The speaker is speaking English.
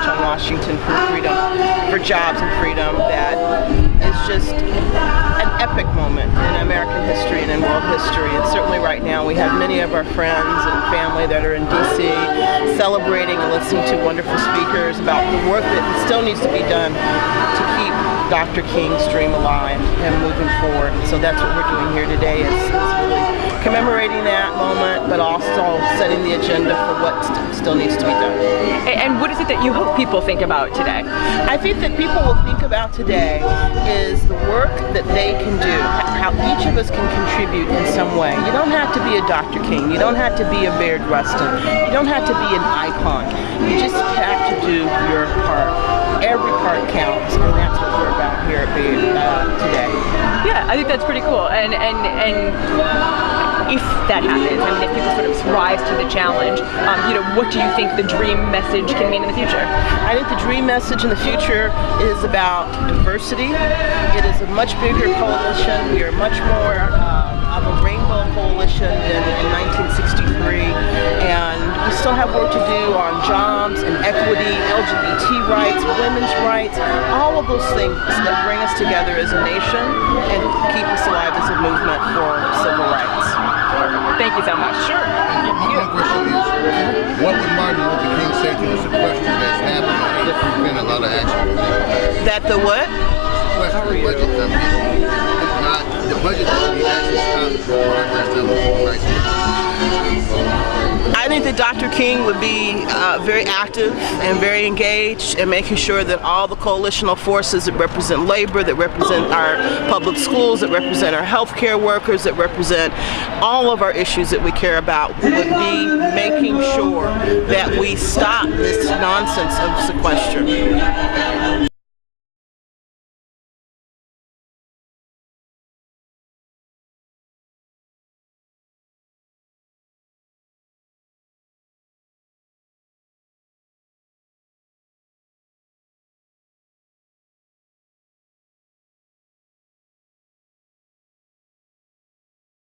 March on Washington for freedom, for jobs and freedom, that is just an epic moment in American history and in world history. And certainly right now we have many of our friends and family that are in D.C. celebrating and listening to wonderful speakers about the work that still needs to be done to keep Dr. King's dream alive and moving forward. So that's what we're doing here today, is really commemorating that moment, but also setting the agenda for what still needs to be done. And what is it that you hope people think about today? I think that people will think about today is the work that they can do, how each of us can contribute in some way. You don't have to be a Dr. King. You don't have to be a Bayard Rustin. You don't have to be an icon. You just have to do your part. Every part counts, and that's what we're about here at Bayard today. Yeah, I think that's pretty cool. And if that happens, I mean, if people sort of rise to the challenge, what do you think the dream message can mean in the future? I think the dream message in the future is about diversity. It is a much bigger coalition. We are much more of a rainbow coalition than in 1963, and we still have work to do on jobs and equity, LGBT rights, women's rights, all of those things that bring us together as a nation and keep us alive as a movement for civil rights. Thank you so much. Sure. My question is, what would Martin Luther King say to the sequestration that's happening? There's been a lot of action. That the what? Sequestration budget company. The budget company actually stopped progress of the rights. I think that Dr. King would be very active and very engaged in making sure that all the coalitional forces that represent labor, that represent our public schools, that represent our healthcare workers, that represent all of our issues that we care about, would be making sure that we stop this nonsense of sequestration.